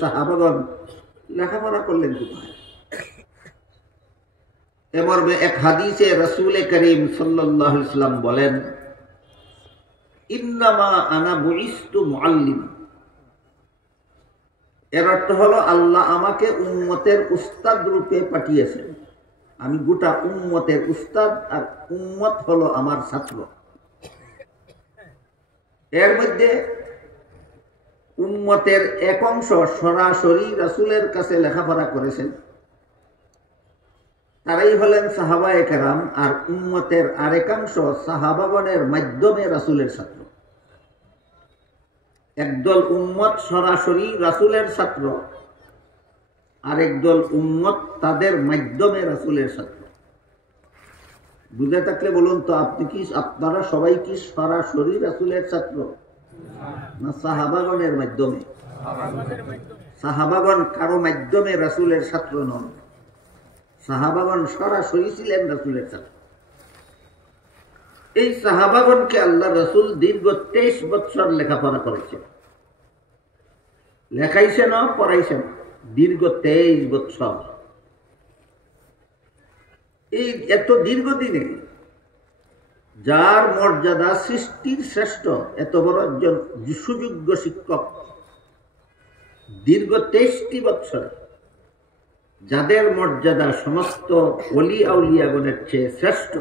সাহাবাগণ লেখাপড়া করলেন কোথায়? এ মর্মে এক হাদিসে রাসূল করিম সাল্লাল্লাহু আলাইহি ওয়াসাল্লাম বলেন, ইন্নামা আনা বুইস্তু মুআল্লিম। এর অর্থ হলো আল্লাহ আমাকে উম্মতের উস্তাদ রূপে পাঠিয়েছেন। আমি গোটা উম্মতের উস্তাদ, আর উম্মত হলো আমার ছাত্র। এর মধ্যে উম্মতের এক অংশ সরাসরি রাসূলের কাছে লেখাপড়া করেছেন, তারাই হলেন সাহাবায়ে কেরাম। আর উম্মতের আরেকাংশ সাহাবাগণের মাধ্যমে রাসূলের ছাত্র। একদল উম্মত সরাসরি রাসূলের ছাত্র, আরেকদল উম্মত তাদের মাধ্যমে রাসূলের ছাত্র। বুঝে থাকলে বলুন তো, আপনারা সবাই কি সরাসরি রাসূলের ছাত্র, না সাহাবাগণের মাধ্যমে? সাহাবাগণ কারো মাধ্যমে রাসূলের ছাত্র নন, সাহাবাগণ সরাসরি ছিলেন রাসূলের ছাত্র। এই সাহাবাগণকে আল্লাহ রাসূল দীর্ঘ 23 বছর লেখাপড়া করেছেন, লেখাইছেন ও পড়াইছেন দীর্ঘ 23 বছর। এই এত দীর্ঘদিনে যার মর্যাদা সৃষ্টির শ্রেষ্ঠ, এত বড় একজন সুযোগ্য শিক্ষক, দীর্ঘ 23টি বছর, যাদের মর্যাদা সমস্ত ওলি আউলিয়াগণের চেয়ে শ্রেষ্ঠ,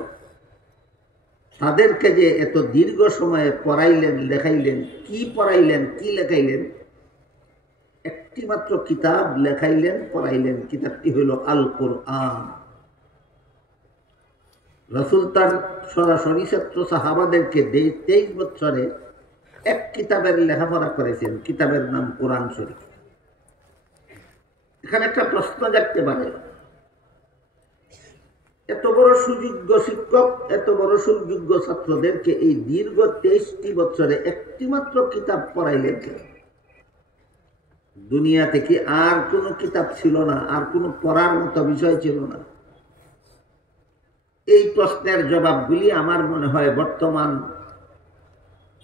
তাদেরকে যে এত দীর্ঘ সময়ে পড়াইলেন, লেখাইলেন, কি পড়াইলেন, কি লেখাইলেন? একটি মাত্র কিতাব লেখাইলেন, পড়াইলেন। কিতাবটি হইল আল কোরআন। রাসূল তার সরাসরি ছাত্র সাহাবাদেরকে 23 বছরে এক কিতাবের লেখাপড়া করেছেন, কিতাবের নাম কোরআন শরীফ। এখানে একটা প্রশ্ন জাগতে পারে, এত বড় সুযোগ্য শিক্ষক, এত বড় সুযোগ্য ছাত্রদেরকে এই দীর্ঘ 23টি বছরে একটি মাত্র কিতাব পড়াইলেন কেন? দুনিয়া থেকে আর কোনো কিতাব ছিল না, আর কোনো পড়ার মতো বিষয় ছিল না। এই প্রশ্নের জবাবগুলি আমার মনে হয় বর্তমান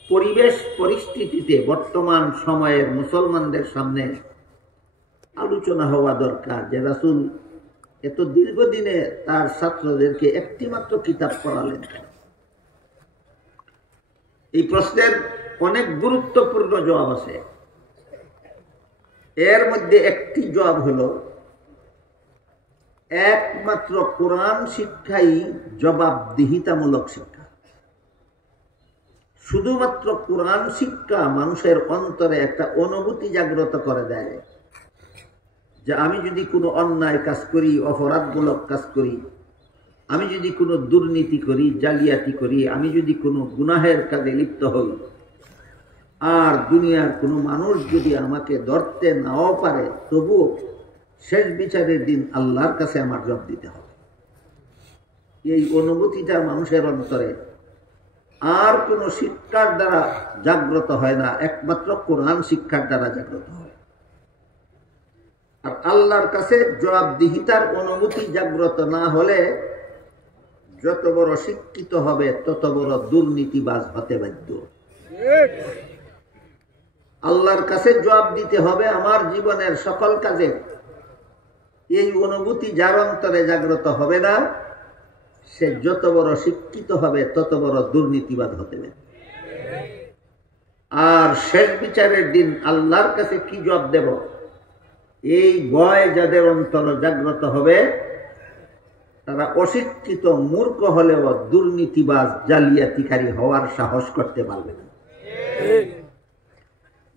পরিবেশ পরিস্থিতিতে, বর্তমান সময়ের মুসলমানদের সামনে আলোচনা হওয়া দরকার, যে রাসূল এত দীর্ঘদিনে তার ছাত্রদেরকে একটি মাত্র কিতাব পড়ালেন। এই প্রশ্নের অনেক গুরুত্বপূর্ণ জবাব আছে। এর মধ্যে একটি জবাব হলো, একমাত্র কোরআন শিক্ষাই জবাবদিহিতামূলক শিক্ষা। শুধুমাত্র কোরআন শিক্ষা মানুষের অন্তরে একটা অনুভূতি জাগ্রত করে দেয়, যে আমি যদি কোনো অন্যায় কাজ করি, অপরাধমূলক কাজ করি, আমি যদি কোনো দুর্নীতি করি, জালিয়াতি করি, আমি যদি কোনো গুনাহের কাজে লিপ্ত হই, আর দুনিয়ার কোনো মানুষ যদি আমাকে ধরতে নাও পারে, তবুও শেষ বিচারের দিন আল্লাহর কাছে আমার জবাব দিতে হবে। এই অনুভূতিটা মানুষের অন্তরে আর কোনো শিক্ষার দ্বারা জাগ্রত হয় না, একমাত্র কোরআন শিক্ষার দ্বারা জাগ্রত হয়। আর আল্লাহর কাছে জবাবদিহিতার অনুভূতি জাগ্রত না হলে যত বড় শিক্ষিত হবে তত বড় দুর্নীতিবাজ হতে বাধ্য। আল্লাহর কাছে জবাব দিতে হবে আমার জীবনের সকল কাজে। এই অনুভূতি যার অন্তরে জাগ্রত হবে না, সে যত বড় শিক্ষিত হবে তত বড় দুর্নীতিবাদ হতে পারে। আর শেষ বিচারের দিন আল্লাহর কাছে কি জবাব দেব, এই ভয় যাদের অন্তরে জাগ্রত হবে, তারা অশিক্ষিত মূর্খ হলেও দুর্নীতিবাজ জালিয়াতিকারী হওয়ার সাহস করতে পারবে না।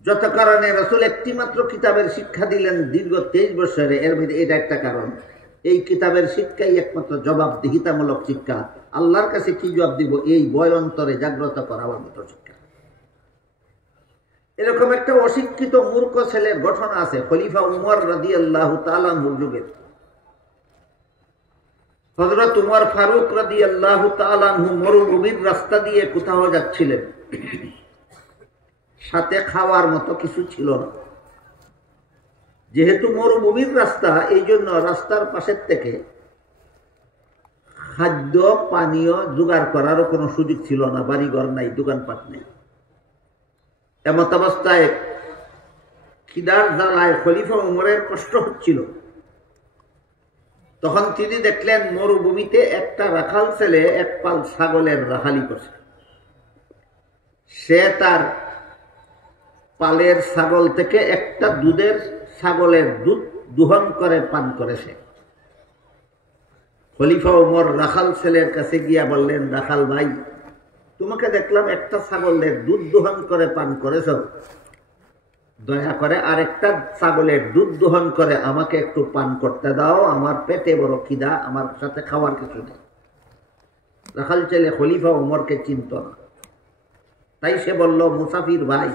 যত কারণে রাসূল একটি মাত্র কিতাবের শিক্ষা দিলেন দীর্ঘ 23 বছরে, এর মধ্যে এটা একটা কারণ। এই কিতাবের শিক্ষাই একমাত্র জবাবদিহিতামূলক শিক্ষা। আল্লাহর কাছে কি জবাব দিব, এই ভয় অন্তরে জাগ্রত করার মতো শিক্ষা। এরকম একটা অশিক্ষিত মূর্খ ছেলের ঘটনা আছে খলিফা উমর রাদিয়াল্লাহু তাআলা আনহুর যুগে। হযরত উমর ফারুক রাদিয়াল্লাহু তাআলা আনহু মরুভূমির রাস্তা দিয়ে কোথাও যাচ্ছিলেন, সাথে খাওয়ার মতো কিছু ছিল না। যেহেতু মরুভূমির রাস্তা, এই জন্য রাস্তার পাশের থেকে খাদ্য পানীয় জোগাড় করারও কোনো সুযোগ ছিল না, বাড়িঘর নাই, দোকানপাট নেই। এমত অবস্থায় খিদার জ্বালায় খলিফা উমরের কষ্ট হচ্ছিল। তখন তিনি দেখলেন মরুভূমিতে একটা রাখাল ছেলে এক পাল ছাগলের রাখালি করছে। সে তার পালের ছাগল থেকে একটা দুধের ছাগলের দুধ দোহন করে পান করেছে। খলিফা উমর রাখাল ছেলের কাছে গিয়া বললেন, রাখাল ভাই, তোমাকে দেখলাম একটা ছাগলের দুধ দোহন করে পান করেছ, দয়া করে আরেকটা ছাগলের দুধ দোহন করে আমাকে একটু পান করতে দাও, আমার পেটে বড় খিদা, আমার সাথে খাওয়ার কিছু নেই। রাখাল ছেলে খলিফা উমরকে চিনত না, তাই সে বলল, মুসাফির ভাই,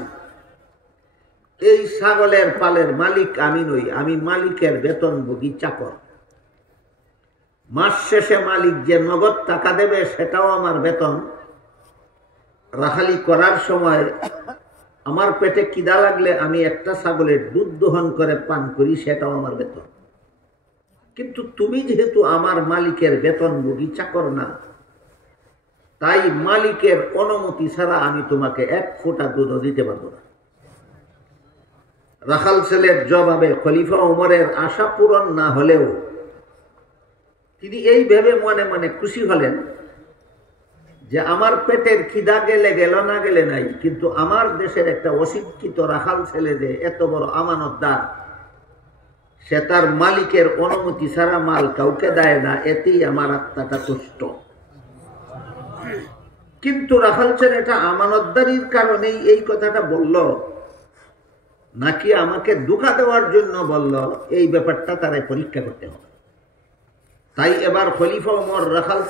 এই ছাগলের পালের মালিক আমি নই, আমি মালিকের বেতনভোগী চাকর। মাস শেষে মালিক যে নগদ টাকা দেবে সেটাও আমার বেতন। রাখালি করার সময় আমার পেটে খিদা লাগলে আমি একটা ছাগলের দুধ দোহন করে পান করি, সেটাও আমার বেতন। কিন্তু তুমি যেহেতু আমার মালিকের বেতনভোগী চাকর না, তাই মালিকের অনুমতি ছাড়া আমি তোমাকে এক ফোঁটা দুধও দিতে পারবো না। রাখাল ছেলের জবাবে খলিফা উমরের আশা পূরণ না হলেও তিনি এই ভেবে মনে মনে খুশি হলেন যে আমার পেটের খিদা গেলে গেল, না গেলে নাই, কিন্তু আমার দেশের একটা অশিক্ষিত রাখাল ছেলে যে এত বড় আমানতদার, সে তার মালিকের অনুমতি ছাড়া মাল কাউকে দেয় না, এতেই আমার আত্মাটা তুষ্ট। কিন্তু রাখাল ছেলেটা আমানতদারির কারণেই এই কথাটা বলল, নাকি আমাকে ধোঁকা দেওয়ার জন্য বলল, এই ব্যাপারটা তারা পরীক্ষা করতে হবে। তাই এবার খলিফা উমর রাখাল